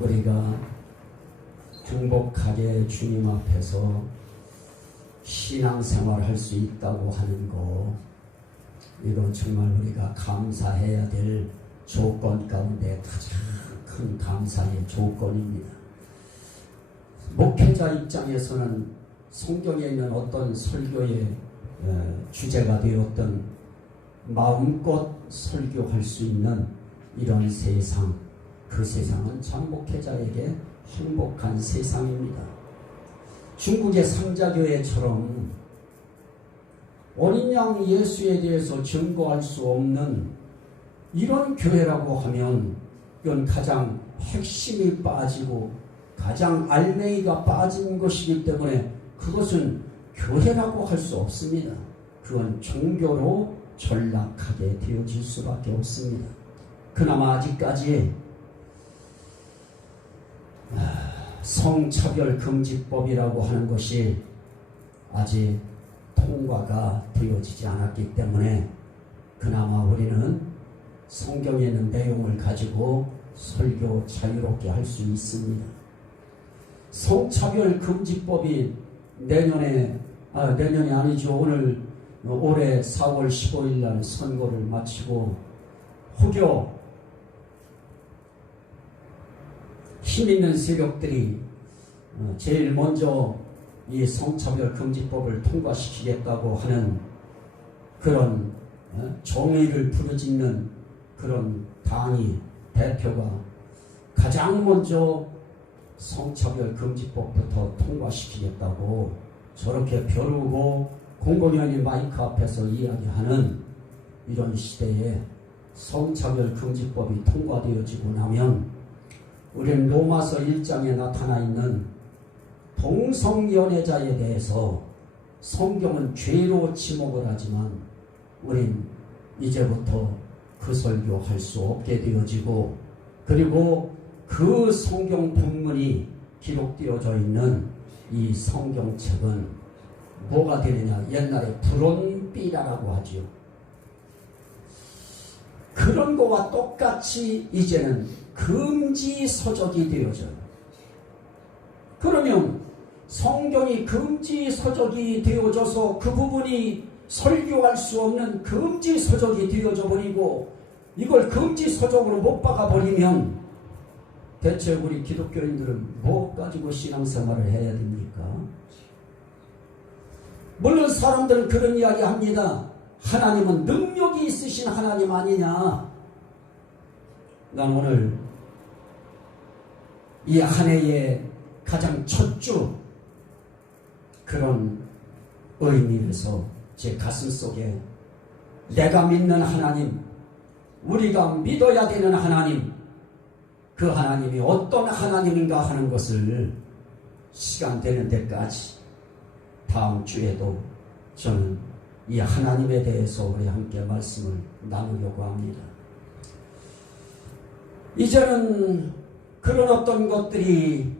우리가 행복하게 주님 앞에서 신앙생활 할 수 있다고 하는 거, 이건 정말 우리가 감사해야 될 조건 가운데 가장 큰 감사의 조건입니다. 목회자 입장에서는 성경에 있는 어떤 설교의 주제가 되었던 마음껏 설교할 수 있는 이런 세상, 그 세상은 참 목회자에게 행복한 세상입니다. 중국의 상자교회처럼 어린 양 예수에 대해서 증거할 수 없는 이런 교회라고 하면 이건 가장 핵심이 빠지고 가장 알맹이가 빠진 것이기 때문에 그것은 교회라고 할 수 없습니다. 그건 종교로 전락하게 되어질 수밖에 없습니다. 그나마 아직까지 성차별 금지법이라고 하는 것이 아직 통과가 되어지지 않았기 때문에 그나마 우리는 성경에 있는 내용을 가지고 설교 자유롭게 할 수 있습니다. 성차별 금지법이 내년이 아니죠. 올해 4월 15일 날 선거를 마치고 혹여 힘있는 세력들이 제일 먼저 이 성차별 금지법을 통과시키겠다고 하는 그런 정의를 부르짖는 그런 당이 대표가 가장 먼저 성차별 금지법부터 통과시키겠다고 저렇게 벼르고 공공연히 마이크 앞에서 이야기하는 이런 시대에 성차별 금지법이 통과되어지고 나면 우리는 로마서 1장에 나타나 있는 동성연애자에 대해서 성경은 죄로 지목을 하지만 우린 이제부터 그 설교할 수 없게 되어지고, 그리고 그 성경 본문이 기록되어져 있는 이 성경책은 뭐가 되느냐, 옛날에 불온비라라고 하지요. 그런 거와 똑같이 이제는 금지 서적이 되어져요. 그러면 성경이 금지 서적이 되어져서 그 부분이 설교할 수 없는 금지 서적이 되어져 버리고 이걸 금지 서적으로 못 박아 버리면 대체 우리 기독교인들은 뭐 가지고 신앙생활을 해야 됩니까? 물론 사람들은 그런 이야기 합니다. 하나님은 능력이 있으신 하나님 아니냐. 난 오늘 이 한 해의 가장 첫 주 그런 의미에서 제 가슴 속에 내가 믿는 하나님, 우리가 믿어야 되는 하나님, 그 하나님이 어떤 하나님인가 하는 것을 시간 되는 데까지 다음 주에도 저는 이 하나님에 대해서 우리 함께 말씀을 나누려고 합니다. 이제는 그런 어떤 것들이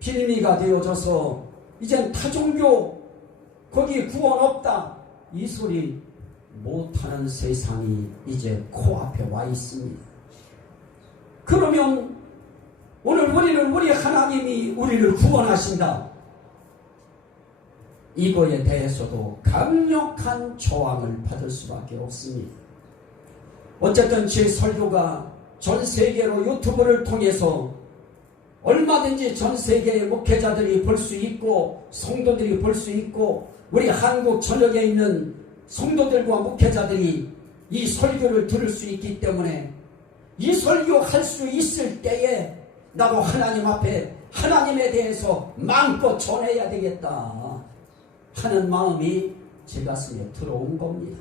빌미가 되어져서 이젠 타종교 거기 구원 없다 이 소리 못하는 세상이 이제 코앞에 와 있습니다. 그러면 오늘 우리는 우리 하나님이 우리를 구원하신다, 이거에 대해서도 강력한 저항을 받을 수밖에 없습니다. 어쨌든 제 설교가 전 세계로 유튜브를 통해서 얼마든지 전 세계의 목회자들이 볼 수 있고 성도들이 볼 수 있고 우리 한국 전역에 있는 성도들과 목회자들이 이 설교를 들을 수 있기 때문에 이 설교할 수 있을 때에 나도 하나님 앞에 하나님에 대해서 마음껏 전해야 되겠다 하는 마음이 제 가슴에 들어온 겁니다.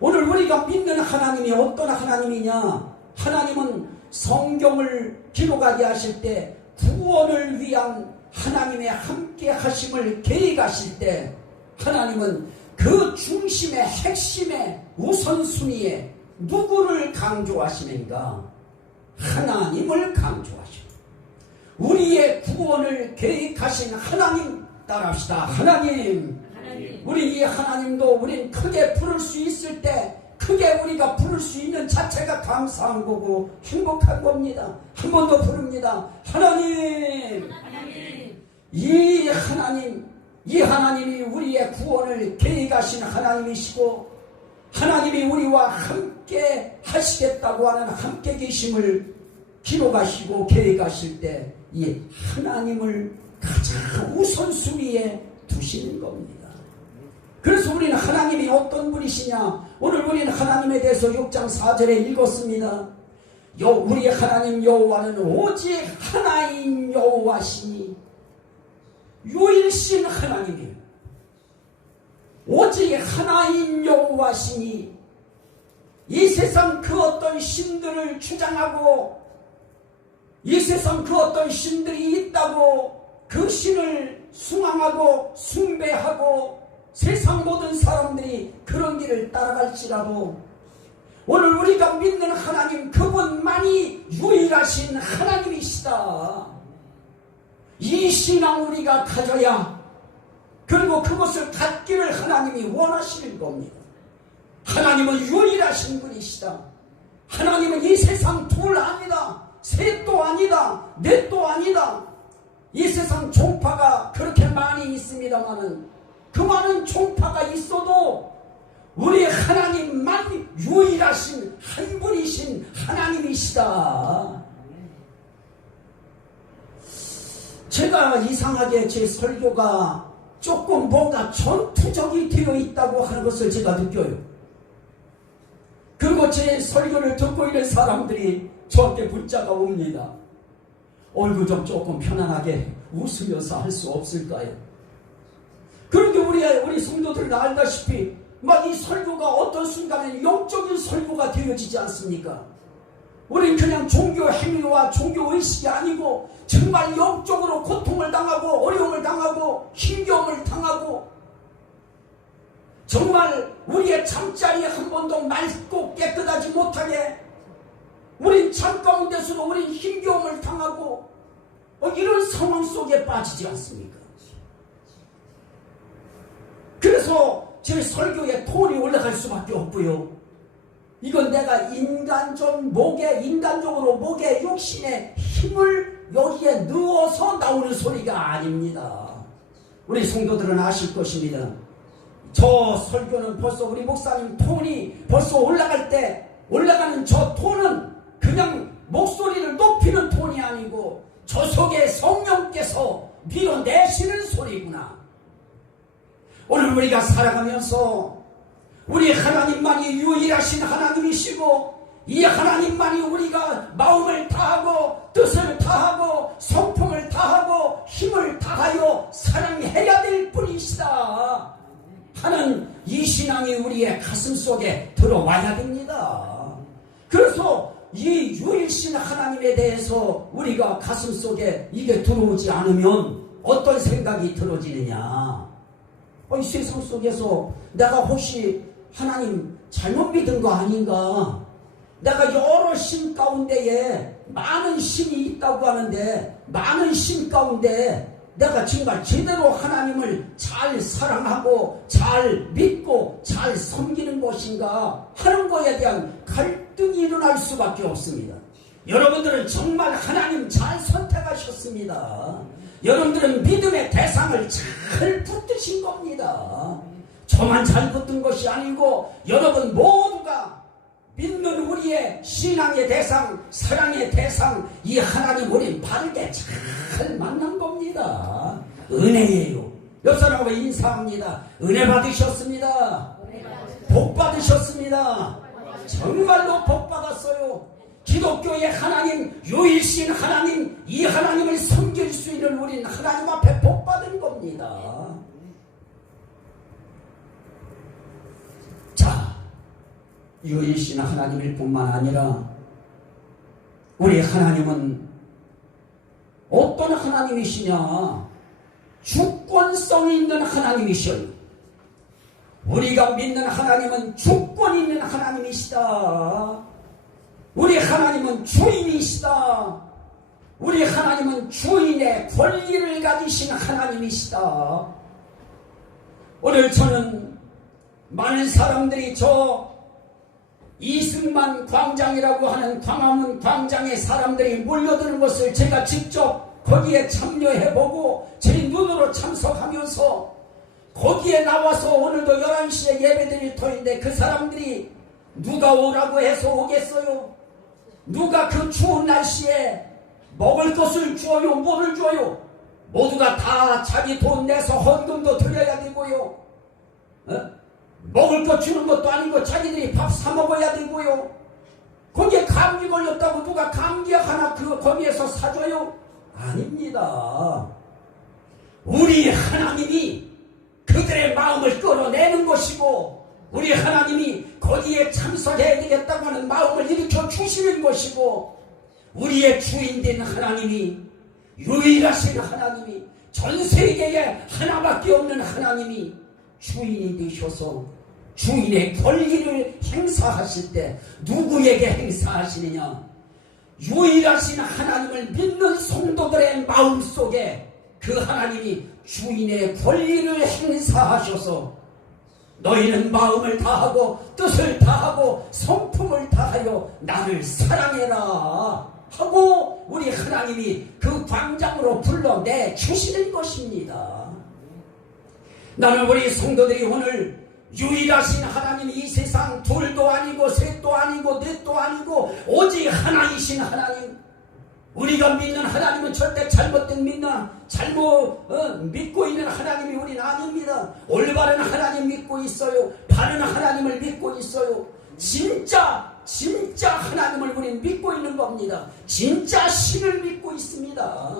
오늘 우리가 믿는 하나님이 어떤 하나님이냐? 하나님은 성경을 기록하게 하실 때 구원을 위한 하나님의 함께 하심을 계획하실 때 하나님은 그 중심의 핵심의 우선순위에 누구를 강조하시는가? 하나님을 강조하십니다. 우리의 구원을 계획하신 하나님 따라합시다. 하나님. 우리 이 하나님도 우린 크게 부를 수 있을 때 그 크게 우리가 부를 수 있는 자체가 감사한 거고 행복한 겁니다. 한 번 더 부릅니다. 하나님, 이 하나님이 우리의 구원을 계획하신 하나님이시고 하나님이 우리와 함께 하시겠다고 하는 함께 계심을 기록하시고 계획하실 때 이 하나님을 가장 우선순위에 두시는 겁니다. 그래서 우리는 하나님이 어떤 분이시냐, 오늘 우리는 하나님에 대해서 6장 4절에 읽었습니다. 우리 하나님 여호와는 오직 하나인 여호와시니, 유일신 하나님이에요. 오직 하나인 여호와시니, 이 세상 그 어떤 신들을 주장하고 이 세상 그 어떤 신들이 있다고 그 신을 숭앙하고 숭배하고 세상 모든 사람들이 그런 길을 따라갈지라도 오늘 우리가 믿는 하나님, 그분만이 유일하신 하나님이시다. 이 신앙 우리가 가져야, 그리고 그것을 갖기를 하나님이 원하시는 겁니다. 하나님은 유일하신 분이시다. 하나님은 이 세상 둘 아니다, 셋도 아니다, 넷도 아니다. 이 세상 종파가 그렇게 많이 있습니다마는 그 많은 종파가 있어도 우리 하나님만 유일하신 한 분이신 하나님이시다. 제가 이상하게 제 설교가 조금 뭔가 전투적이 되어 있다고 하는 것을 제가 느껴요. 그리고 제 설교를 듣고 있는 사람들이 저한테 문자가 옵니다. 얼굴 좀 조금 편안하게 웃으면서 할 수 없을까요? 그런데 우리 성도들은 알다시피 막 이 설교가 어떤 순간에는 영적인 설교가 되어지지 않습니까? 우린 그냥 종교 행위와 종교 의식이 아니고 정말 영적으로 고통을 당하고 어려움을 당하고 힘겨움을 당하고 정말 우리의 잠자리에 한 번도 맑고 깨끗하지 못하게 우린 잠 가운데서도 우린 힘겨움을 당하고 이런 상황 속에 빠지지 않습니까? 그래서 제 설교의 톤이 올라갈 수밖에 없고요. 이건 내가 인간적으로 목에 육신의 힘을 여기에 넣어서 나오는 소리가 아닙니다. 우리 성도들은 아실 것입니다. 저 설교는 벌써 우리 목사님 톤이 벌써 올라가는 저 톤은 그냥 목소리를 높이는 톤이 아니고 저 속에 성령께서 밀어내시는 소리구나. 오늘 우리가 살아가면서 우리 하나님만이 유일하신 하나님이시고 이 하나님만이 우리가 마음을 다하고 뜻을 다하고 성품을 다하고 힘을 다하여 사랑해야 될 분이시다 하는 이 신앙이 우리의 가슴 속에 들어와야 됩니다. 그래서 이 유일신 하나님에 대해서 우리가 가슴 속에 이게 들어오지 않으면 어떤 생각이 들어지느냐, 이 세상 속에서 내가 혹시 하나님 잘못 믿은 거 아닌가, 내가 여러 신 가운데에 많은 신이 있다고 하는데 많은 신 가운데 내가 정말 제대로 하나님을 잘 사랑하고 잘 믿고 잘 섬기는 것인가 하는 것에 대한 갈등이 일어날 수밖에 없습니다. 여러분들은 정말 하나님 잘 선택하셨습니다. 여러분들은 믿음의 대상을 잘 붙드신 겁니다. 저만 잘 붙든 것이 아니고 여러분 모두가 믿는 우리의 신앙의 대상, 사랑의 대상, 이 하나님 우린 바르게 잘 만난 겁니다. 은혜예요. 옆 사람하고 인사합니다. 은혜 받으셨습니다. 복 받으셨습니다. 정말로 복 받았어요. 기독교의 하나님, 유일신 하나님, 이 하나님을 섬길 수 있는 우리는 하나님 앞에 복 받은 겁니다. 자, 유일신 하나님일 뿐만 아니라 우리 하나님은 어떤 하나님이시냐? 주권성 있는 하나님이셔요. 우리가 믿는 하나님은 주권 있는 하나님이시다. 우리 하나님은 주인이시다. 우리 하나님은 주인의 권리를 가지신 하나님이시다. 오늘 저는 많은 사람들이 저 이승만 광장이라고 하는 광화문 광장에 사람들이 몰려드는 것을 제가 직접 거기에 참여해보고 제 눈으로 참석하면서 거기에 나와서 오늘도 11시에 예배드릴 터인데 그 사람들이 누가 오라고 해서 오겠어요? 누가 그 추운 날씨에 먹을 것을 주어요? 뭐를 주어요? 모두가 다 자기 돈 내서 헌금도 드려야 되고요. 먹을 것 주는 것도 아니고 자기들이 밥 사 먹어야 되고요. 거기에 감기 걸렸다고 누가 감기약 하나 거기에서 사줘요? 아닙니다. 우리 하나님이 그들의 마음을 끌어내는 것이고 우리 하나님이 거기에 참석해야 되겠다고 하는 마음을 일으켜 주시는 것이고 우리의 주인된 하나님이 유일하신 하나님이 전 세계에 하나밖에 없는 하나님이 주인이 되셔서 주인의 권리를 행사하실 때 누구에게 행사하시느냐? 유일하신 하나님을 믿는 성도들의 마음속에 그 하나님이 주인의 권리를 행사하셔서 너희는 마음을 다하고 뜻을 다하고 성품을 다하여 나를 사랑해라 하고 우리 하나님이 그 광장으로 불러내 주시는 것입니다. 나는 우리 성도들이 오늘 유일하신 하나님, 이 세상 둘도 아니고 셋도 아니고 넷도 아니고 오직 하나이신 하나님, 우리가 믿는 하나님은 절대 잘못된 믿고 있는 하나님이 우리는 아닙니다. 올바른 하나님 믿고 있어요. 바른 하나님을 믿고 있어요. 진짜 하나님을 우리는 믿고 있는 겁니다. 진짜 신을 믿고 있습니다.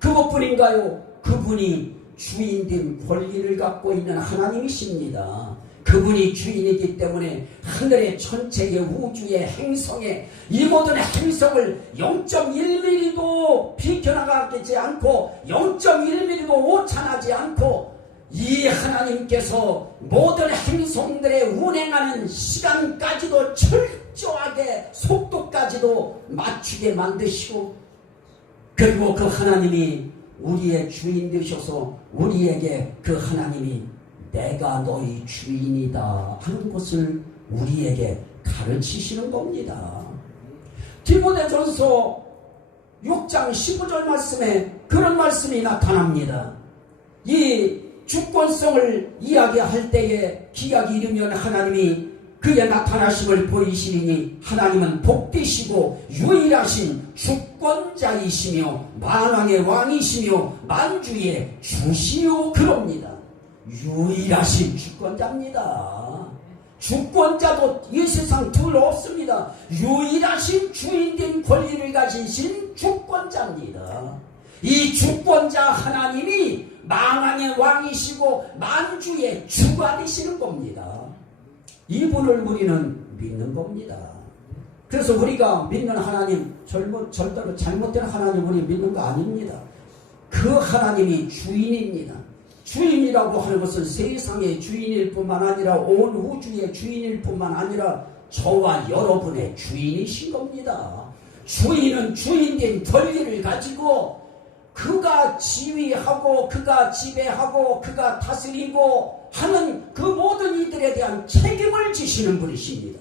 그것뿐인가요? 그분이 주인된 권리를 갖고 있는 하나님이십니다. 그분이 주인이기 때문에 하늘의 전체의 우주의 행성에 이 모든 행성을 0.1mm도 비켜나가지 않고 0.1mm도 오차나지 않고 이 하나님께서 모든 행성들에 운행하는 시간까지도 철저하게 속도까지도 맞추게 만드시고 그리고 그 하나님이 우리의 주인 되셔서 우리에게 그 하나님이 내가 너희 주인이다 하는 것을 우리에게 가르치시는 겁니다. 디모데전서 6장 15절 말씀에 그런 말씀이 나타납니다. 이 주권성을 이야기할 때에 기약이 이르면 하나님이 그의 나타나심을 보이시리니 하나님은 복되시고 유일하신 주권자이시며 만왕의 왕이시며 만주의 주시요 그럽니다. 유일하신 주권자입니다. 주권자도 이 세상 둘 없습니다. 유일하신 주인된 권리를 가지신 주권자입니다. 이 주권자 하나님이 만왕의 왕이시고 만주의 주가 되시는 겁니다. 이분을 우리는 믿는 겁니다. 그래서 우리가 믿는 하나님 절대로 잘못된 하나님 우리 믿는 거 아닙니다. 그 하나님이 주인입니다. 주인이라고 하는 것은 세상의 주인일 뿐만 아니라 온 우주의 주인일 뿐만 아니라 저와 여러분의 주인이신 겁니다. 주인은 주인된 권리를 가지고 그가 지휘하고 그가 지배하고 그가 다스리고 하는 그 모든 이들에 대한 책임을 지시는 분이십니다.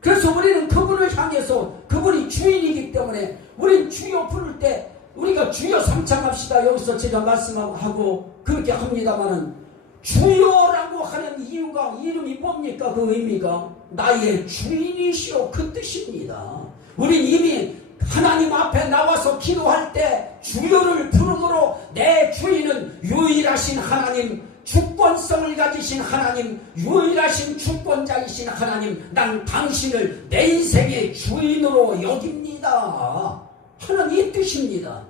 그래서 우리는 그분을 향해서 그분이 주인이기 때문에 우리는 주여 부를 때 우리가 주여 삼창합시다. 여기서 제가 말씀하고 그렇게 합니다마는 주여라고 하는 이름이 뭡니까? 그 의미가 나의 주인이시오 그 뜻입니다. 우린 이미 하나님 앞에 나와서 기도할 때 주여를 부르므로 내 주인은 유일하신 하나님, 주권성을 가지신 하나님, 유일하신 주권자이신 하나님, 난 당신을 내 인생의 주인으로 여깁니다 하는 이 뜻입니다.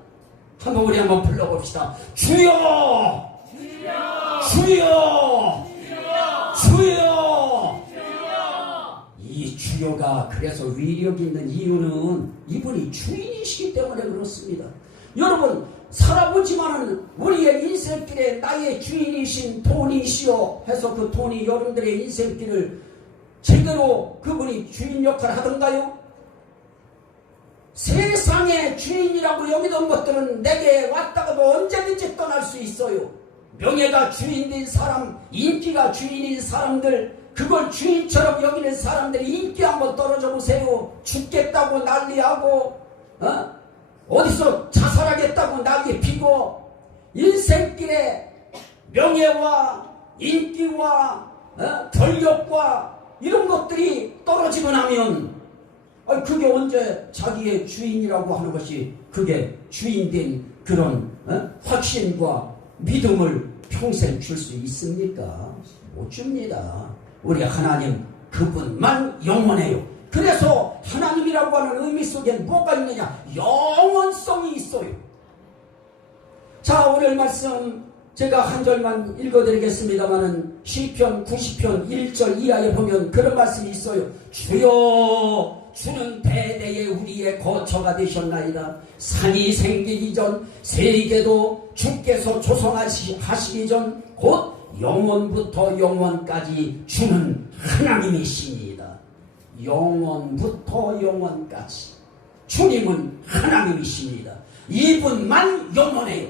한번 우리 한번 불러봅시다. 주여! 주여! 주여! 주여! 이 주여가 그래서 위력 있는 이유는 이분이 주인이시기 때문에 그렇습니다. 여러분 살아보지만은 우리의 인생길에 나의 주인이신 돈이시오 해서 그 돈이 여러분들의 인생길을 제대로 그분이 주인 역할을 하던가요? 세상의 주인이라고 여기던 것들은 내게 왔다가도 언제든지 떠날 수 있어요. 명예가 주인된 사람, 인기가 주인인 사람들, 그걸 주인처럼 여기는 사람들이 인기 한번 떨어져 보세요. 죽겠다고 난리하고 어디서 자살하겠다고 난리 피고 인생길에 명예와 인기와 권력과 이런 것들이 떨어지고 나면 그게 언제 자기의 주인이라고 하는 것이 그게 주인된 그런 확신과 믿음을 평생 줄 수 있습니까? 못 줍니다. 우리 하나님 그분만 영원해요. 그래서 하나님이라고 하는 의미 속에 뭐가 있느냐? 영원성이 있어요. 자, 오늘 말씀 제가 한 절만 읽어드리겠습니다마는 시편 90편 1절 이하에 보면 그런 말씀이 있어요. 주여, 주는 대대에 우리의 거처가 되셨나이다. 산이 생기기 전, 세계도 주께서 조성하시기 전 곧 영원부터 영원까지 주는 하나님이십니다. 영원부터 영원까지 주님은 하나님이십니다. 이분만 영원해요.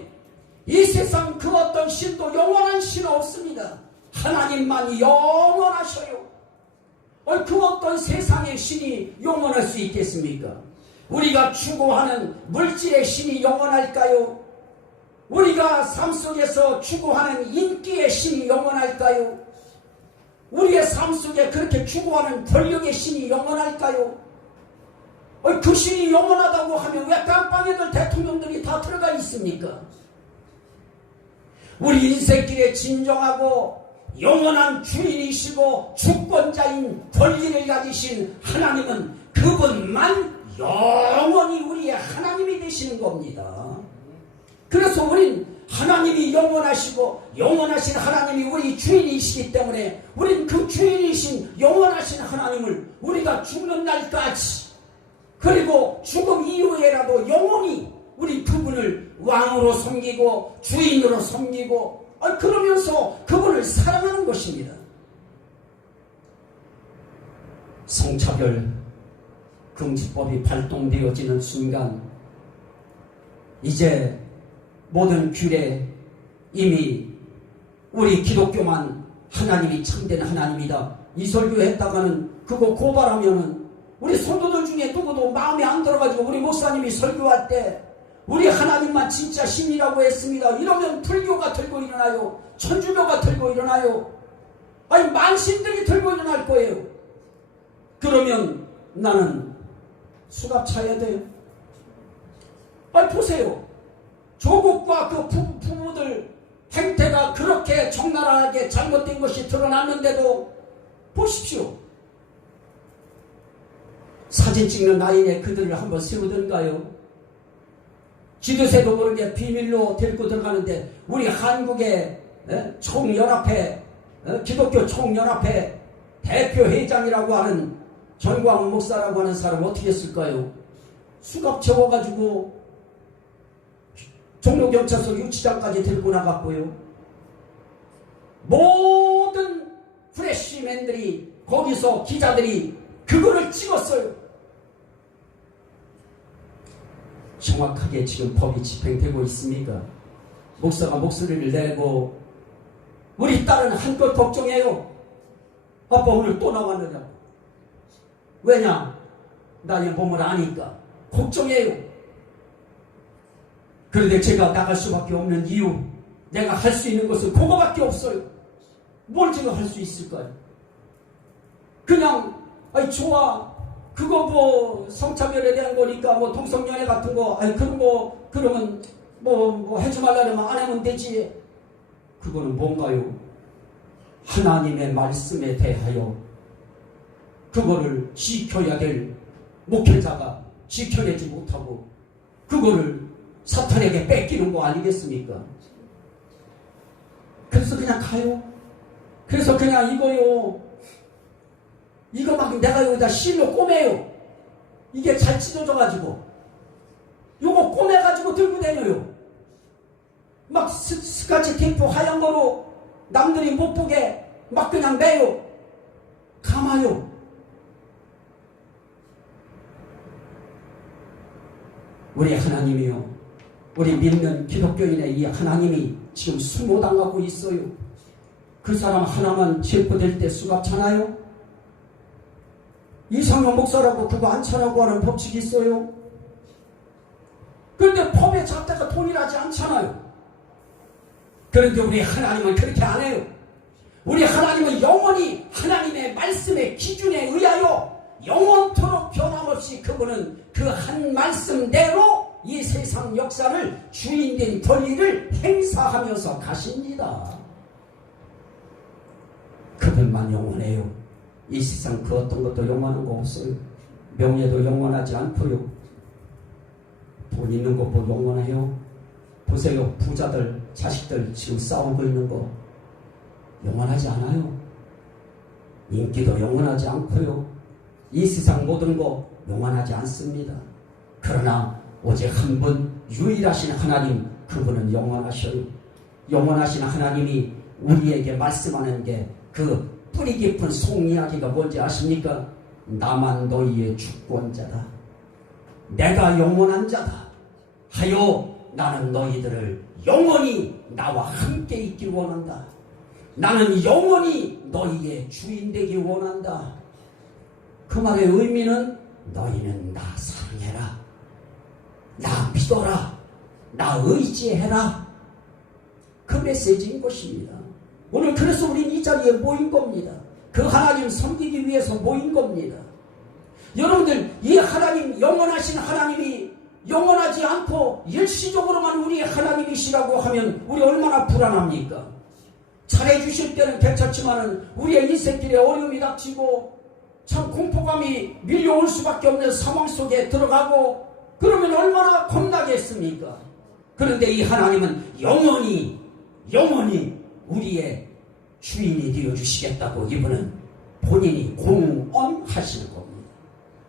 이 세상 그 어떤 신도 영원한 신은 없습니다. 하나님만 영원하셔요. 그 어떤 세상의 신이 영원할 수 있겠습니까? 우리가 추구하는 물질의 신이 영원할까요? 우리가 삶 속에서 추구하는 인기의 신이 영원할까요? 우리의 삶 속에 그렇게 추구하는 권력의 신이 영원할까요? 그 신이 영원하다고 하면 왜 깜빵애들 대통령들이 다 들어가 있습니까? 우리 인생길에 진정하고 영원한 주인이시고 주권자인 권리를 가지신 하나님은 그분만 영원히 우리의 하나님이 되시는 겁니다. 그래서 우린 하나님이 영원하시고 영원하신 하나님이 우리 주인이시기 때문에 우린 그 주인이신 영원하신 하나님을 우리가 죽는 날까지 그리고 죽음 이후에라도 영원히 우리 그분을 왕으로 섬기고 주인으로 섬기고 그러면서 그분을 사랑하는 것입니다. 성차별 금지법이 발동되어지는 순간 이제 모든 규례 이미 우리 기독교만 하나님이 참된 하나님이다. 이 설교했다가는 그거 고발하면은 우리 성도들 중에 누구도 마음에 안 들어가지고 우리 목사님이 설교할 때 우리 하나님만 진짜 신이라고 했습니다. 이러면 불교가 들고 일어나요. 천주교가 들고 일어나요. 만신들이 들고 일어날 거예요. 그러면 나는 수갑 차야 돼요. 보세요. 조국과 그 부부들 행태가 그렇게 적나라하게 잘못된 것이 드러났는데도 보십시오. 사진 찍는 라인에 그들을 한번 세우던가요? 지도새도 모르게 비밀로 데리고 들어가는데 우리 한국의 총연합회 기독교 총연합회 대표회장이라고 하는 전광훈 목사라고 하는 사람 어떻게 했을까요? 수갑 채워가지고 종로경찰서 유치장까지 데리고 나갔고요. 모든 프레시맨들이 거기서 기자들이 그거를 찍었어요. 정확하게 지금 법이 집행되고 있습니까? 목사가 목소리를 내고 우리 딸은 한껏 걱정해요. 아빠 오늘 또 나왔느냐고. 왜냐? 나의 몸을 아니까 걱정해요. 그런데 제가 나갈 수밖에 없는 이유, 내가 할 수 있는 것은 그거밖에 없어요. 뭘 제가 할 수 있을까요? 그냥 좋아, 그거 뭐 성차별에 대한 거니까 뭐 동성연애 같은 거 그런 거 그러면 뭐 하지 말라면 안 하면 되지. 그거는 뭔가요? 하나님의 말씀에 대하여 그거를 지켜야 될 목회자가 지켜내지 못하고 그거를 사탄에게 뺏기는 거 아니겠습니까? 그래서 그냥 가요. 그래서 그냥 이거요. 이거 막 내가 여기다 실로 꼬매요. 이게 잘 찢어져가지고. 요거 꼬매가지고 들고 다녀요. 막 스카치 테이프 하얀 거로 남들이 못 보게 막 그냥 매요. 감아요. 우리 하나님이요. 우리 믿는 기독교인의 이 하나님이 지금 수모당하고 있어요. 그 사람 하나만 체포될 때 수갑차나요? 이상용 목사라고 그거 안 차라고 하는 법칙이 있어요. 그런데 법의 잣대가 동일하지 않잖아요. 그런데 우리 하나님은 그렇게 안 해요. 우리 하나님은 영원히 하나님의 말씀의 기준에 의하여 영원토록 변함없이 그분은 그 한 말씀대로 이 세상 역사를 주인된 권리를 행사하면서 가십니다. 그분만 영원해요. 이 세상 그 어떤 것도 영원한 거 없어요. 명예도 영원하지 않고요. 돈 있는 것도 영원해요. 보세요. 부자들, 자식들 지금 싸우고 있는 거 영원하지 않아요. 인기도 영원하지 않고요. 이 세상 모든 거 영원하지 않습니다. 그러나 오직 한 분 유일하신 하나님, 그분은 영원하셔요. 영원하신 하나님이 우리에게 말씀하는 게 그 뿌리 깊은 속이야기가 뭔지 아십니까? 나만 너희의 주권자다. 내가 영원한 자다. 하여 나는 너희들을 영원히 나와 함께 있기 원한다. 나는 영원히 너희의 주인 되기 원한다. 그 말의 의미는 너희는 나 사랑해라. 나 믿어라. 나 의지해라. 그 메시지인 것입니다. 오늘 그래서 우리는 이 자리에 모인 겁니다. 그 하나님 섬기기 위해서 모인 겁니다. 여러분들, 이 하나님, 영원하신 하나님이 영원하지 않고 일시적으로만 우리의 하나님이시라고 하면 우리 얼마나 불안합니까? 잘해주실 때는 괜찮지만 우리의 인생길에 어려움이 닥치고 참 공포감이 밀려올 수밖에 없는 상황 속에 들어가고 그러면 얼마나 겁나겠습니까? 그런데 이 하나님은 영원히 우리의 주인이 되어주시겠다고 이분은 본인이 공언하시는 겁니다.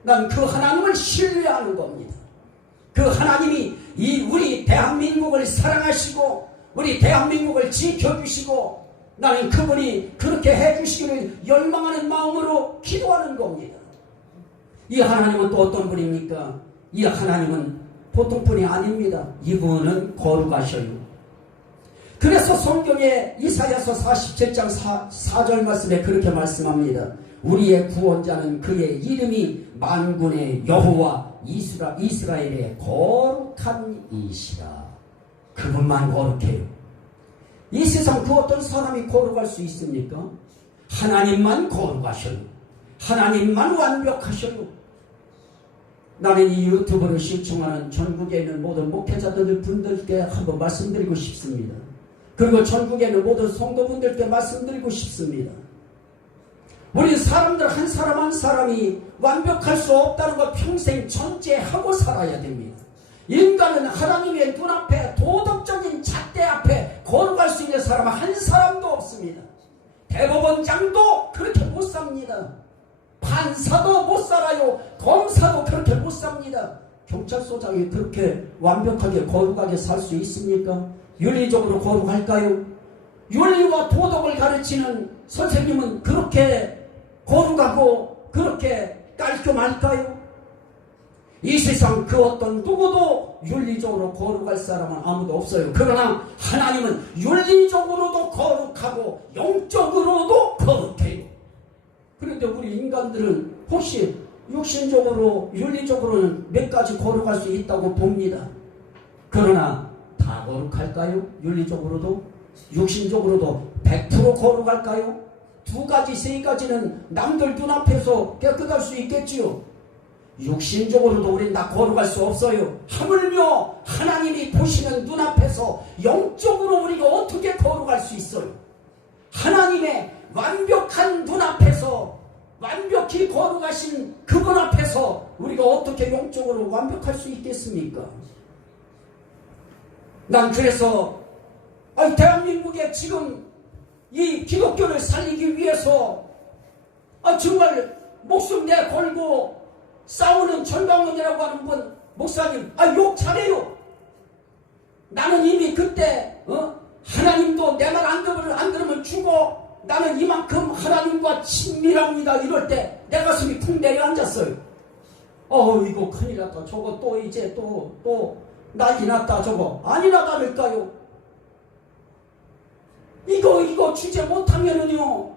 난 그 하나님을 신뢰하는 겁니다. 그 하나님이 우리 대한민국을 사랑하시고 우리 대한민국을 지켜주시고 나는 그분이 그렇게 해주시기를 열망하는 마음으로 기도하는 겁니다. 이 하나님은 또 어떤 분입니까? 이 하나님은 보통 분이 아닙니다. 이분은 거룩하셔요. 그래서 성경에 이사야서 47장 4절 말씀에 그렇게 말씀합니다. 우리의 구원자는 그의 이름이 만군의 여호와 이스라엘의 거룩한 이시라. 그분만 거룩해요. 이 세상 그 어떤 사람이 거룩할 수 있습니까? 하나님만 거룩하셔요. 하나님만 완벽하셔요. 나는 이 유튜브를 시청하는 전국에 있는 모든 목회자들 분들께 한번 말씀드리고 싶습니다. 그리고 전국에 있는 모든 성도분들께 말씀드리고 싶습니다. 우리 사람들 한 사람 한 사람이 완벽할 수 없다는 것 평생 전제하고 살아야 됩니다. 인간은 하나님의 눈앞에 도덕적인 잣대 앞에 거룩할 수 있는 사람 한 사람도 없습니다. 대법원장도 그렇게 못 삽니다. 판사도 못 살아요. 검사도 그렇게 못 삽니다. 경찰서장이 그렇게 완벽하게 거룩하게 살 수 있습니까? 윤리적으로 거룩할까요? 윤리와 도덕을 가르치는 선생님은 그렇게 거룩하고 그렇게 깔끔할까요? 이 세상 그 어떤 누구도 윤리적으로 거룩할 사람은 아무도 없어요. 그러나 하나님은 윤리적으로도 거룩하고 영적으로도 거룩해요. 그런데 우리 인간들은 혹시 육신적으로 윤리적으로는 몇 가지 거룩할 수 있다고 봅니다. 그러나 다 거룩할까요? 윤리적으로도 육신적으로도 100% 거룩할까요? 두 가지 세 가지는 남들 눈앞에서 깨끗할 수 있겠지요. 육신적으로도 우린 다 거룩할 수 없어요. 하물며 하나님이 보시는 눈앞에서 영적으로 우리가 어떻게 거룩할 수 있어요? 하나님의 완벽한 눈앞에서 완벽히 거룩하신 그분 앞에서 우리가 어떻게 영적으로 완벽할 수 있겠습니까? 난 그래서 대한민국에 지금 이 기독교를 살리기 위해서 정말 목숨 내걸고 싸우는 전광훈이라고 하는 분 목사님 욕 잘해요. 나는 이미 그때 하나님도 내 말 안 들으면 죽어. 나는 이만큼 하나님과 친밀합니다. 이럴 때 내 가슴이 쿵 내려앉았어요. 이거 큰일 났다. 저거 또 이제 또 난리 났다 저거 아니나 다를까요? 이거 주제 못하면은요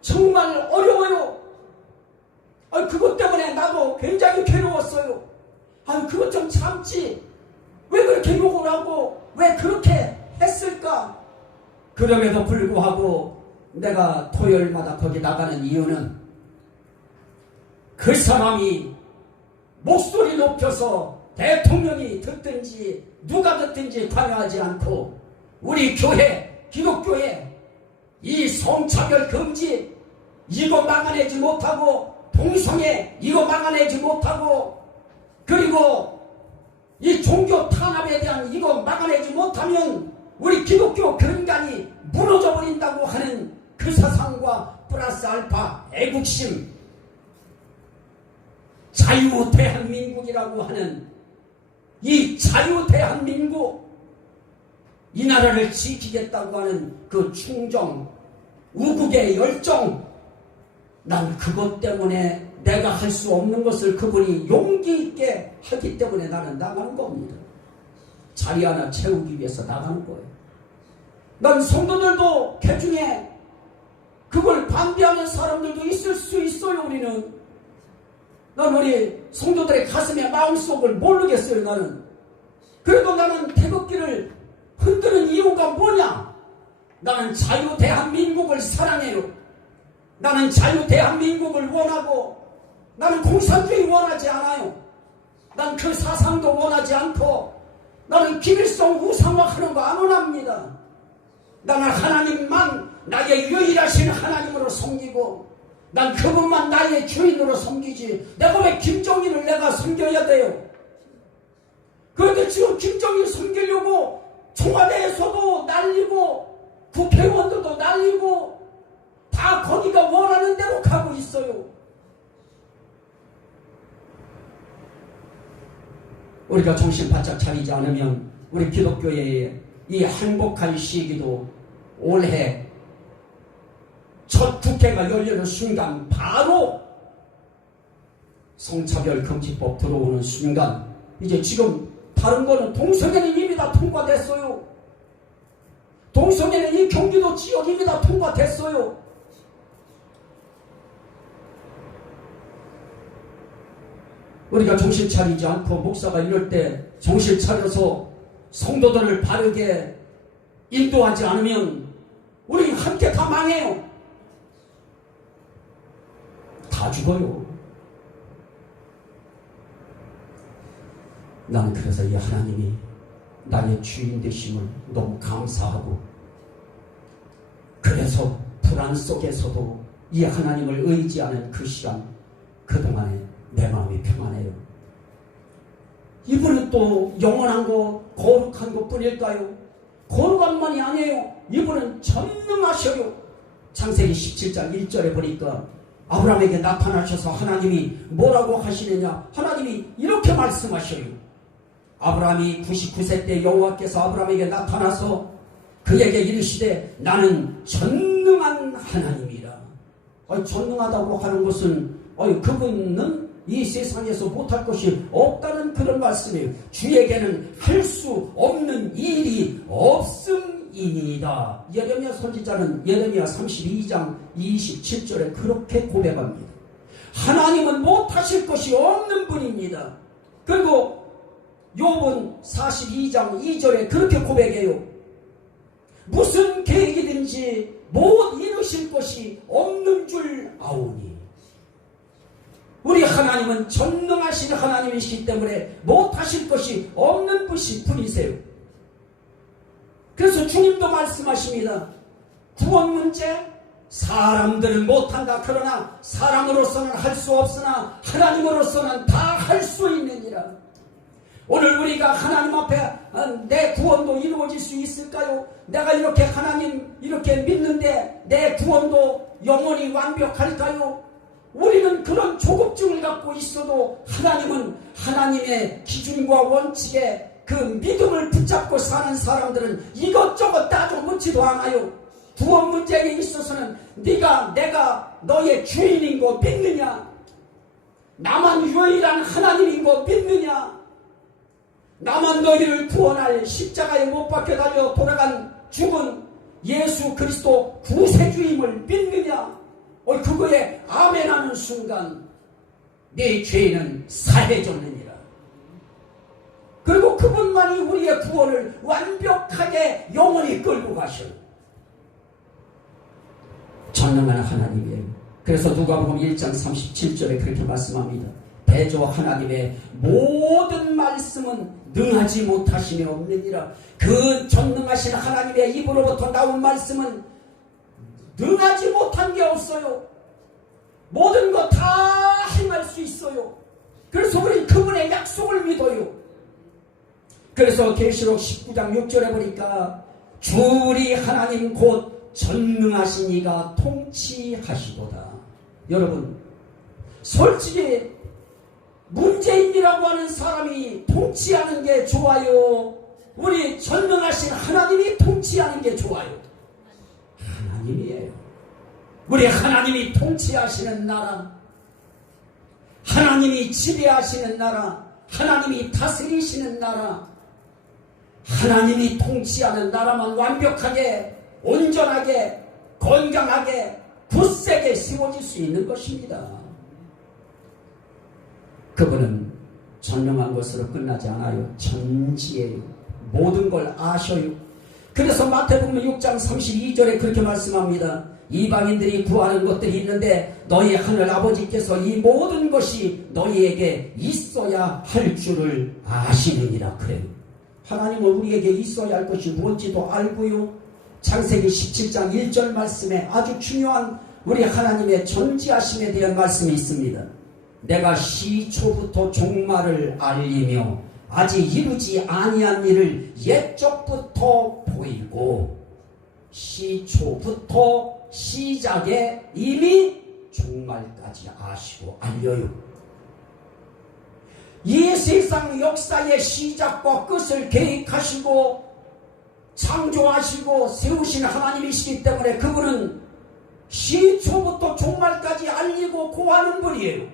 정말 어려워요. 그것 때문에 나도 굉장히 괴로웠어요. 그것 좀 참지. 왜 그렇게 욕을 하고 왜 그렇게 했을까? 그럼에도 불구하고 내가 토요일마다 거기 나가는 이유는 그 사람이 목소리 높여서 대통령이 듣든지 누가 듣든지 관여하지 않고 우리 교회 기독교회 이 성차별 금지 이거 막아내지 못하고 동성애 이거 막아내지 못하고 그리고 이 종교 탄압에 대한 이거 막아내지 못하면 우리 기독교 근간이 무너져 버린다고 하는 그 사상과 플러스 알파 애국심 자유대한민국이라고 하는 이 자유대한민국 이 나라를 지키겠다고 하는 그 충정 우국의 열정 난 그것 때문에 내가 할 수 없는 것을 그분이 용기 있게 하기 때문에 나는 나가는 겁니다. 자리 하나 채우기 위해서 나가는 거예요. 난 성도들도 개중에 그걸 반대하는 사람들도 있을 수 있어요. 우리는 난 우리 성도들의 가슴의 마음속을 모르겠어요. 나는 그래도 나는 태극기를 흔드는 이유가 뭐냐? 나는 자유대한민국을 사랑해요. 나는 자유대한민국을 원하고 나는 공산주의 원하지 않아요. 난 그 사상도 원하지 않고 나는 김일성 우상화하는 거 안 원합니다. 나는 하나님만 나의 유일하신 하나님으로 섬기고 난 그분만 나의 주인으로 섬기지 내가 왜 김정일을 내가 섬겨야 돼요? 그런데 지금 김정일 섬기려고 청와대에서도 날리고 국회의원들도 날리고 다 거기가 원하는 대로 가고 있어요. 우리가 정신 바짝 차리지 않으면 우리 기독교의 이 행복한 시기도 올해 첫 국회가 열리는 순간 바로 성차별 금지법 들어오는 순간 이제 지금 다른 거는 동성애는 이미 다 통과됐어요. 동성애는 이 경기도 지역 이미 다 통과됐어요. 우리가 정신 차리지 않고 목사가 이럴 때 정신 차려서 성도들을 바르게 인도하지 않으면 우리 함께 다 망해요. 다 죽어요. 나는 그래서 이 하나님이 나의 주인 되심을 너무 감사하고 그래서 불안 속에서도 이 하나님을 의지하는 그 시간 그동안에 내 마음이 평안해요. 이분은 또 영원한 거 거룩한 것 뿐일까요? 거룩한만이 아니에요. 이분은 전능하셔요. 창세기 17장 1절에 보니까 아브라함에게 나타나셔서 하나님이 뭐라고 하시느냐? 하나님이 이렇게 말씀하셔요. 아브라함이 99세 때 여호와께서 아브라함에게 나타나서 그에게 이르시되 나는 전능한 하나님이라. 전능하다고 하는 것은 그분은 이 세상에서 못할 것이 없다는 그런 말씀이에요. 주에게는 할 수 없는 일이 없음이니이다. 예레미야 선지자는 예레미야 32장 27절에 그렇게 고백합니다. 하나님은 못하실 것이 없는 분입니다. 그리고 욥은 42장 2절에 그렇게 고백해요. 무슨 계획이든지 못 이루실 것이 없는 줄 아오니. 우리 하나님은 전능하신 하나님이시기 때문에 못하실 것이 없는 분이세요. 그래서 주님도 말씀하십니다. 구원 문제 사람들은 못한다. 그러나 사람으로서는 할 수 없으나 하나님으로서는 다 할 수 있느니라. 오늘 우리가 하나님 앞에 내 구원도 이루어질 수 있을까요? 내가 이렇게 하나님 이렇게 믿는데 내 구원도 영원히 완벽할까요? 우리는 그런 조급증을 갖고 있어도 하나님은 하나님의 기준과 원칙에 그 믿음을 붙잡고 사는 사람들은 이것저것 따져 묻지도 않아요. 구원 문제에 있어서는 네가 내가 너의 주인인 거 믿느냐? 나만 유일한 하나님인 거 믿느냐? 나만 너희를 구원할 십자가에 못 박혀 달려 돌아간 죽은 예수 그리스도 구세주임을 믿느냐? 그거에 아멘하는 순간 내 죄는 사해졌느니라. 그리고 그분만이 우리의 구원을 완벽하게 영원히 끌고 가셔요. 전능한 하나님이에요. 그래서 누가복음 1장 37절에 그렇게 말씀합니다. 대저 하나님의 모든 말씀은 능하지 못하심이 없느니라. 그 전능하신 하나님의 입으로부터 나온 말씀은 능하지 못한 게 없어요. 모든 거 다 행할 수 있어요. 그래서 우리 그분의 약속을 믿어요. 그래서 계시록 19장 6절에 보니까 주리 하나님 곧 전능하신 이가 통치하시도다. 여러분, 솔직히 문재인이라고 하는 사람이 통치하는 게 좋아요? 우리 전능하신 하나님이 통치하는 게 좋아요? 하나님이에요. 우리 하나님이 통치하시는 나라, 하나님이 지배하시는 나라, 하나님이 다스리시는 나라, 하나님이 통치하는 나라만 완벽하게, 온전하게, 건강하게, 굳세게 세워질 수 있는 것입니다. 그분은 전능한 것으로 끝나지 않아요. 전지예요. 모든 걸 아셔요. 그래서 마태복음 6장 32절에 그렇게 말씀합니다. 이방인들이 구하는 것들이 있는데 너희 하늘 아버지께서 이 모든 것이 너희에게 있어야 할 줄을 아시느니라. 그래요. 하나님은 우리에게 있어야 할 것이 뭔지도 알고요. 창세기 17장 1절 말씀에 아주 중요한 우리 하나님의 전지하심에 대한 말씀이 있습니다. 내가 시초부터 종말을 알리며 아직 이루지 아니한 일을 옛적부터 보이고 시초부터 시작에 이미 종말까지 아시고 알려요. 이 세상 역사의 시작과 끝을 계획하시고 창조하시고 세우신 하나님이시기 때문에 그분은 시초부터 종말까지 알리고 고하는 분이에요.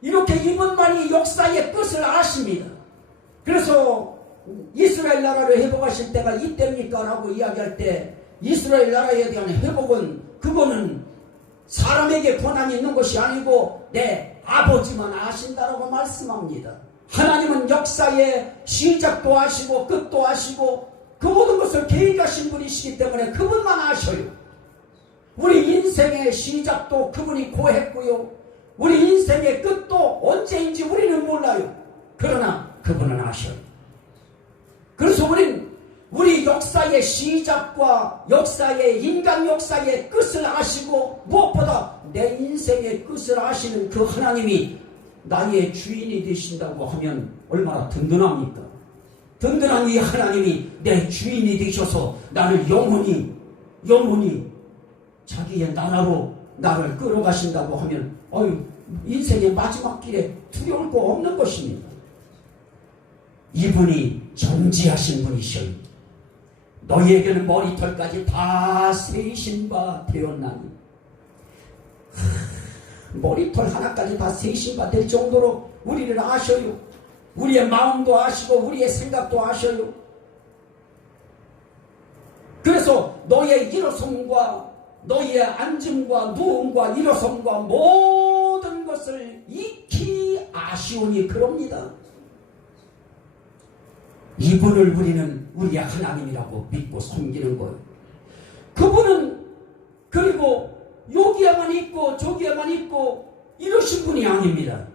이렇게 이분만이 역사의 끝을 아십니다. 그래서 이스라엘 나라를 회복하실 때가 이때입니까? 라고 이야기할 때 이스라엘 나라에 대한 회복은 그거는 사람에게 권한이 있는 것이 아니고 내 아버지만 아신다라고 말씀합니다. 하나님은 역사의 시작도 아시고 끝도 아시고 그 모든 것을 계획하신 분이시기 때문에 그분만 아셔요. 우리 인생의 시작도 그분이 고했고요. 우리 인생의 끝도 언제인지 우리는 몰라요. 그러나 그분은 아셔요. 그래서 우리 역사의 시작과 인간 역사의 끝을 아시고 무엇보다 내 인생의 끝을 아시는 그 하나님이 나의 주인이 되신다고 하면 얼마나 든든합니까? 든든한 이 하나님이 내 주인이 되셔서 나를 영원히 자기의 나라로 나를 끌어가신다고 하면 인생의 마지막 길에 두려울 거 없는 것입니다. 이분이 전지하신 분이셔요. 너희에게는 머리털까지 다 세신 바 되었나니 머리털 하나까지 다 세신 바 될 정도로 우리를 아셔요. 우리의 마음도 아시고 우리의 생각도 아셔요. 그래서 너의 일어섬과 너희의 앉음과 누움과 일어섬과 모든 것을 익히 아시오니 그럽니다. 이분을 우리는 우리의 하나님이라고 믿고 섬기는 거예요. 그분은 그리고 여기에만 있고 저기에만 있고 이러신 분이 아닙니다.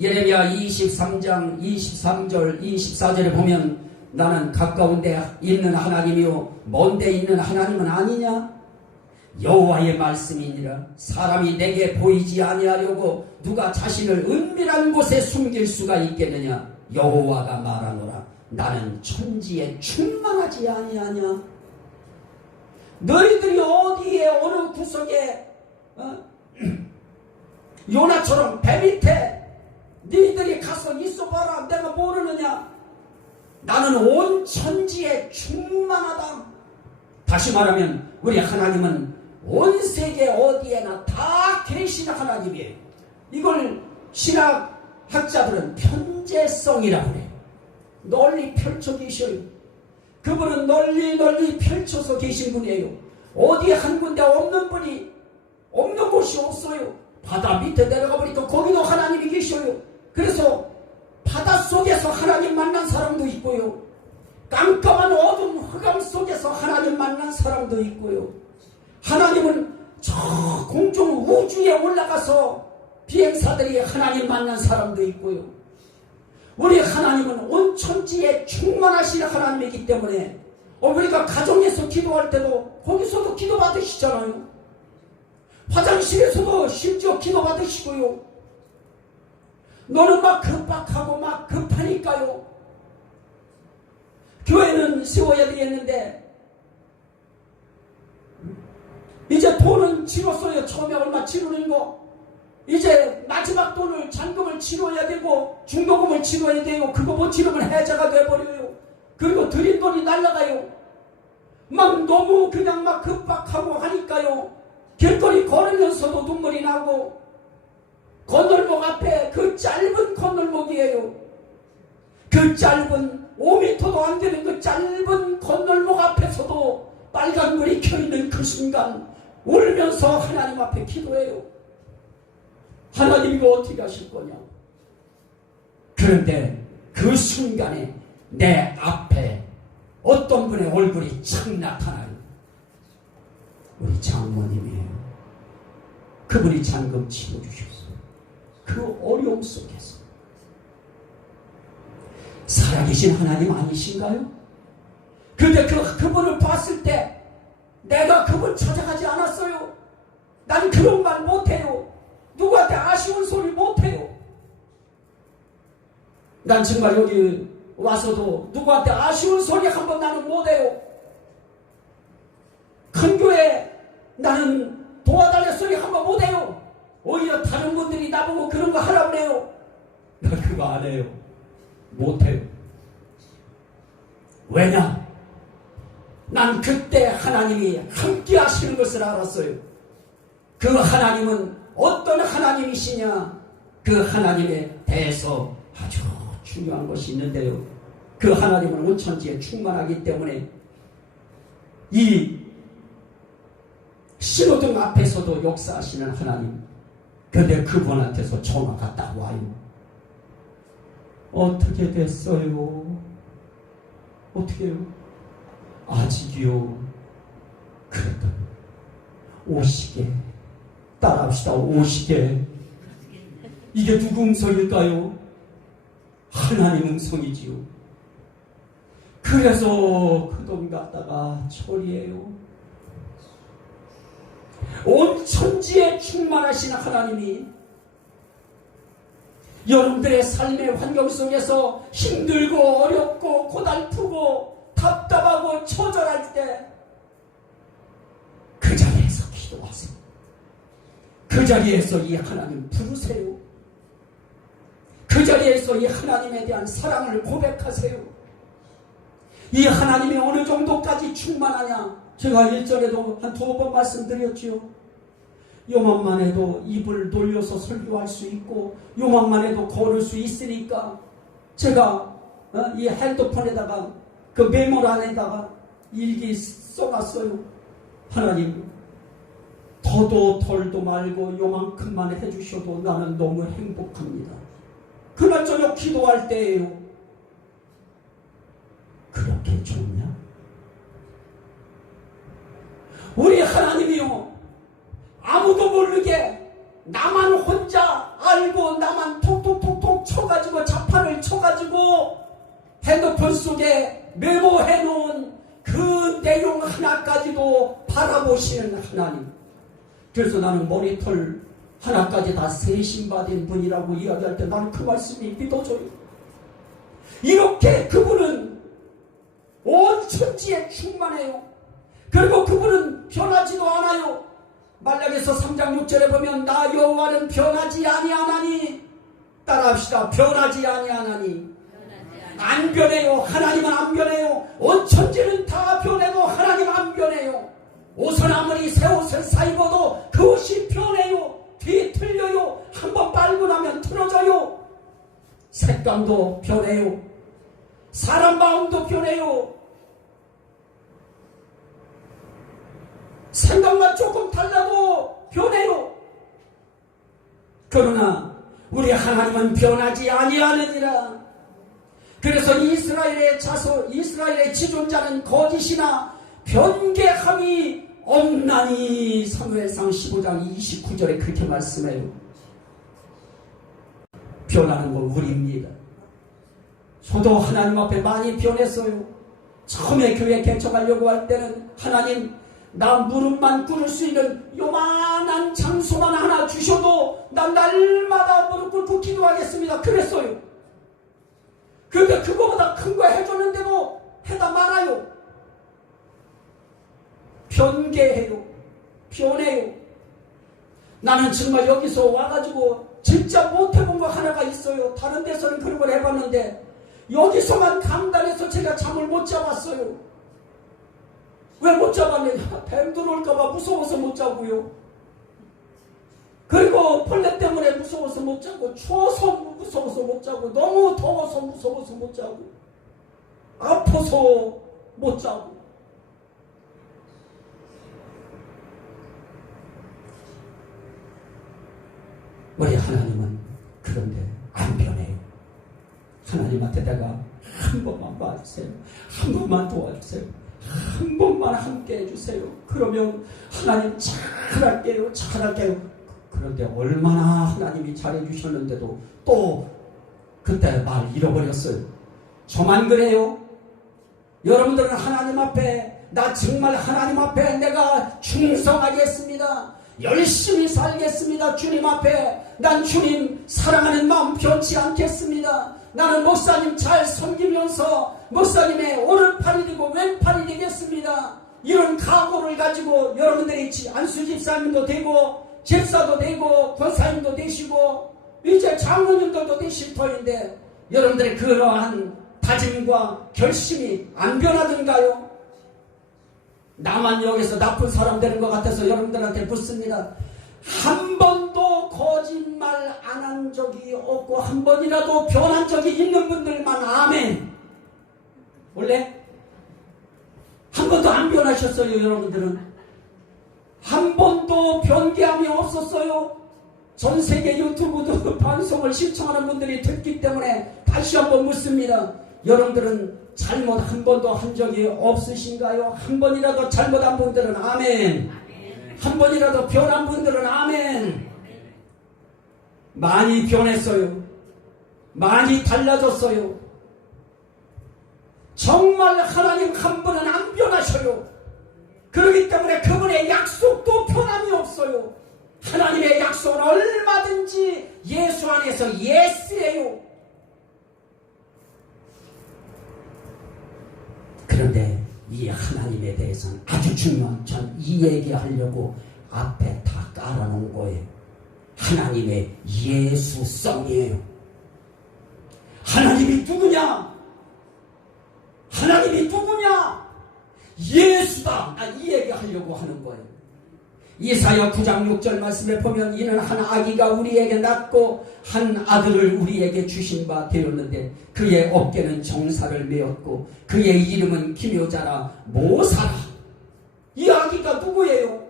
예레미야 23장 23절 24절에 보면 나는 가까운 데 있는 하나님이요 먼 데 있는 하나님은 아니냐? 여호와의 말씀이니라. 사람이 내게 보이지 아니하려고 누가 자신을 은밀한 곳에 숨길 수가 있겠느냐? 여호와가 말하노라. 나는 천지에 충만하지 아니하냐? 너희들이 어디에 어느 구석에 요나처럼 배 밑에 너희들이 가서 있어봐라. 내가 모르느냐? 나는 온 천지에 충만하다. 다시 말하면 우리 하나님은 온 세계 어디에나 다 계신 하나님이에요. 이걸 신학 학자들은 편재성이라고 해요. 널리 펼쳐 계셔요. 그분은 널리 펼쳐서 계신 분이에요. 어디 한 군데 없는 분이 없는 곳이 없어요. 바다 밑에 내려가 보니까 거기도 하나님이 계셔요. 그래서 바닷속에서 하나님 만난 사람도 있고요. 깜깜한 어둠 흑암 속에서 하나님 만난 사람도 있고요. 하나님은 저 공중 우주에 올라가서 비행사들이 하나님 만난 사람도 있고요. 우리 하나님은 온 천지에 충만하신 하나님이기 때문에 우리가 가정에서 기도할 때도 거기서도 기도 받으시잖아요. 화장실에서도 심지어 기도 받으시고요. 너는 막 급박하고 막 급하니까요. 교회는 세워야 되겠는데 이제 돈은 치렀어요. 처음에 얼마 치르는 거. 이제 마지막 돈을 잔금을 치러야 되고 중도금을 치러야 돼요. 그거 못 치르면 해자가 돼버려요. 그리고 드린 돈이 날라가요. 막 너무 그냥 막 급박하고 하니까요. 길거리 걸으면서도 눈물이 나고 건널목 앞에 그 짧은 건널목이에요. 그 짧은 5m도 안 되는 그 짧은 건널목 앞에서도 빨간불이 켜있는 그 순간 울면서 하나님 앞에 기도해요. 하나님 이거 어떻게 하실 거냐. 그런데 그 순간에 내 앞에 어떤 분의 얼굴이 착 나타나요. 우리 장모님이에요. 그분이 잔금 치러주셨어요. 그 어려움 속에서. 살아계신 하나님 아니신가요? 그런데 그분을 봤을 때 내가 그분 찾아가지 않았어요. 난 그런 말 못해요. 누구한테 아쉬운 소리 못해요. 난 정말 여기 와서도 누구한테 아쉬운 소리 한번 나는 못해요. 큰 교회 나는 도와달라 소리 한번 못해요. 오히려 다른 분들이 나보고 그런 거 하라고 해요. 나 그거 안 해요. 못해요. 왜냐? 난 그때 하나님이 함께 하시는 것을 알았어요. 그 하나님은 어떤 하나님이시냐? 그 하나님에 대해서 아주 중요한 것이 있는데요. 그 하나님은 온 천지에 충만하기 때문에 이 신호등 앞에서도 역사하시는 하나님, 그런데 그분한테서 전화가 딱 와요. 어떻게 됐어요? 어떻게요? 아직이요. 그랬더니 오시게 따라합시다. 오시게. 이게 누구 음성일까요? 하나님 음성이지요. 그래서 그 돈 갖다가 처리해요. 온 천지에 충만하신 하나님이 여러분들의 삶의 환경 속에서 힘들고 어렵고 고달프고 답답하고 처절할 때 그 자리에서 기도하세요. 그 자리에서 이 하나님 부르세요. 그 자리에서 이 하나님에 대한 사랑을 고백하세요. 이 하나님이 어느 정도까지 충만하냐? 제가 일전에도 한 2번 말씀드렸지요. 요만만 해도 입을 돌려서 설교할 수 있고 요만만 해도 걸을 수 있으니까 제가 이 핸드폰에다가 그 메모란에다가 일기 써놨어요. 하나님, 더도 덜도 말고 요만큼만 해주셔도 나는 너무 행복합니다. 그날 저녁 기도할 때예요. 그렇게 좋냐? 우리 하나님이요, 아무도 모르게 나만 혼자 알고 나만 톡톡톡톡 쳐가지고 자판을 쳐가지고 핸드폰 속에 메모해놓은 그 내용 하나까지도 바라보시는 하나님. 그래서 나는 머리털 하나까지 다 세심받은 분이라고 이야기할 때 나는 그 말씀이 믿어져요. 이렇게 그분은 온 천지에 충만해요. 그리고 그분은 변하지도 않아요. 말라기서 3장 6절에 보면 나 여호와는 변하지 아니하나니, 따라합시다. 변하지 아니하나니. 안 변해요. 하나님은 안 변해요. 온 천지는 다 변해도 하나님 안 변해요. 옷은 아무리 새 옷을 사입어도 그 옷이 변해요. 뒤틀려요. 한번 빨고 나면 틀어져요. 색감도 변해요. 사람 마음도 변해요. 생각만 조금 달라고 변해요. 그러나 우리 하나님은 변하지 아니하느니라. 그래서 이스라엘의 지존자는 거짓이나 변개함이 없나니 사무엘상 15장 29절에 그렇게 말씀해요. 변하는 건 우리입니다. 저도 하나님 앞에 많이 변했어요. 처음에 교회 개척하려고 할 때는 하나님 나 무릎만 꿇을 수 있는 요만한 장소만 하나 주셔도 난 날마다 무릎 꿇고 기도하겠습니다. 그랬어요. 그런데 그거보다 큰 거 해줬는데도 해다 말아요. 변개해요. 변해요. 나는 정말 여기서 와가지고 진짜 못해본 거 하나가 있어요. 다른 데서는 그런 걸 해봤는데 여기서만 강단해서 제가 잠을 못 잡았어요. 왜 못 잡았느냐? 뱀 들어올까봐 무서워서 못 자고요. 그리고 벌레 때문에 무서워서 못 자고, 추워서 무서워서 못 자고, 너무 더워서 무서워서 못 자고, 아파서 못 자고. 우리 하나님은 그런데 안 변해요. 하나님한테 내가 한 번만 봐주세요. 한 번만 도와주세요. 한 번만 함께 해주세요. 그러면 하나님 잘할게요. 잘할게요. 그런데 얼마나 하나님이 잘해주셨는데도 또 그때 말 잃어버렸어요. 저만 그래요? 여러분들은 하나님 앞에 나 정말 하나님 앞에 내가 충성하겠습니다. 열심히 살겠습니다. 주님 앞에 난 주님 사랑하는 마음 변치 않겠습니다. 나는 목사님 잘 섬기면서 목사님의 오른팔이 되고 왼팔이 되겠습니다. 이런 각오를 가지고 여러분들이 안수 집사님도 되고 집사도 되고 권사님도 되시고 이제 장로님들도 되실 터인데 여러분들의 그러한 다짐과 결심이 안 변하던가요? 나만 여기서 나쁜 사람 되는 것 같아서 여러분들한테 묻습니다. 한 번도 거짓말 안 한 적이 없고 한 번이라도 변한 적이 있는 분들만 아멘. 원래 한 번도 안 변하셨어요. 여러분들은 한 번도 변개함이 없었어요. 전 세계 유튜브도 방송을 시청하는 분들이 듣기 때문에 다시 한번 묻습니다. 여러분들은 잘못 한 번도 한 적이 없으신가요? 한 번이라도 잘못한 분들은 아멘. 한 번이라도 변한 분들은 아멘. 많이 변했어요. 많이 달라졌어요. 정말 하나님 한 분은 안 변하셔요. 그렇기 때문에 그분의 약속도 변함이 없어요. 하나님의 약속은 얼마든지 예수 안에서 예스예요. 그런데 이 하나님에 대해서는 아주 중요한, 전 이 얘기하려고 앞에 다 깔아놓은 거예요. 하나님의 예수성이에요. 하나님이 누구냐? 하나님이 누구냐? 예수다. 나 이 얘기하려고 하는 거예요. 이사야 9장 6절 말씀에 보면 이는 한 아기가 우리에게 낳고 한 아들을 우리에게 주신 바 되었는데 그의 어깨는 정사를 메었고 그의 이름은 기묘자라 모사라. 이 아기가 누구예요?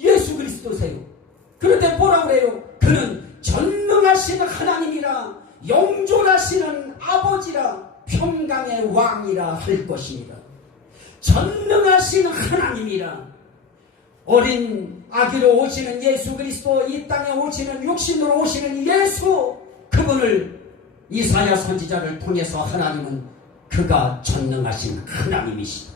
예수 그리스도세요. 그런데 뭐라 그래요? 그는 전능하신 하나님이라 영존하시는 아버지라 평강의 왕이라 할 것이니라. 전능하신 하나님이라 어린 아기로 오시는 예수 그리스도, 이 땅에 오시는 육신으로 오시는 예수, 그분을 이사야 선지자를 통해서 하나님은 그가 전능하신 하나님이시다.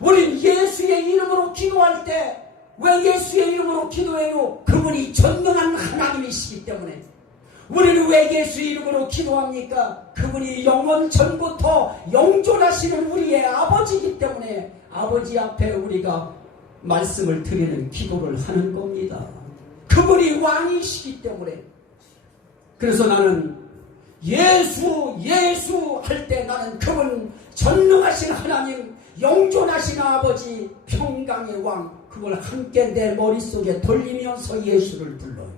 우린 예수의 이름으로 기도할 때 왜 예수의 이름으로 기도해요? 그분이 전능한 하나님이시기 때문에. 우리는 왜 예수 이름으로 기도합니까? 그분이 영원 전부터 영존하시는 우리의 아버지이기 때문에 아버지 앞에 우리가 말씀을 드리는 기도를 하는 겁니다. 그분이 왕이시기 때문에. 그래서 나는 예수 할 때 나는 그분 전능하신 하나님, 영존하신 아버지, 평강의 왕, 그걸 함께 내 머릿속에 돌리면서 예수를 불러요.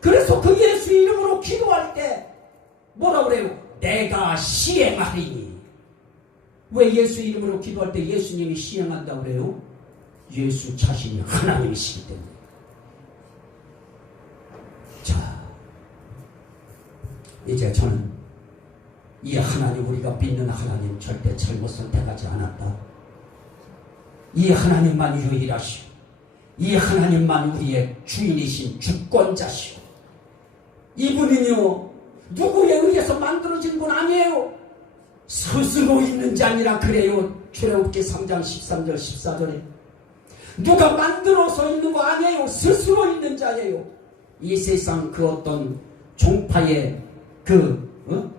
그래서 그 예수 이름으로 기도할 때 뭐라 그래요? 내가 시행하리니. 왜 예수 이름으로 기도할 때 예수님이 시행한다고 그래요? 예수 자신이 하나님이시기 때문에. 자, 이제 저는 이 하나님, 우리가 믿는 하나님 절대 잘못 선택하지 않았다. 이 하나님만 유일하시오. 이 하나님만 우리의 주인이신 주권자시오. 이분은요, 누구에 의해서 만들어진 분 아니에요. 스스로 있는 자 아니라 그래요. 출애굽기 3장 13절 14절에 누가 만들어서 있는 거 아니에요. 스스로 있는 자예요. 이 세상 그 어떤 종파의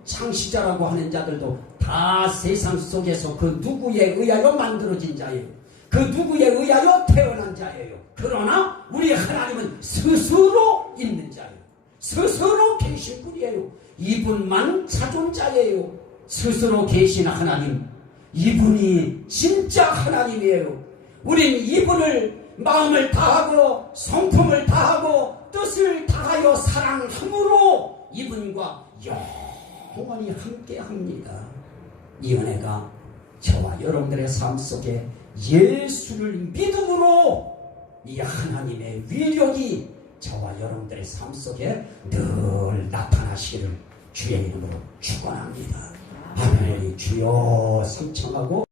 창시자라고 하는 자들도 다 세상 속에서 그 누구에 의하여 만들어진 자예요. 그 누구에 의하여 태어난 자예요. 그러나 우리 하나님은 스스로 있는 자예요. 스스로 계신 분이에요. 이분만 자존자예요. 스스로 계신 하나님, 이분이 진짜 하나님이에요. 우린 이분을 마음을 다하고 성품을 다하고 뜻을 다하여 사랑함으로 이분과 영원히 함께합니다. 이 은혜가 저와 여러분들의 삶 속에 예수를 믿음으로 이 하나님의 위력이 저와 여러분들의 삶 속에 늘 나타나시기를 주의 이름으로 축원합니다. 하나님 주여 삼청하고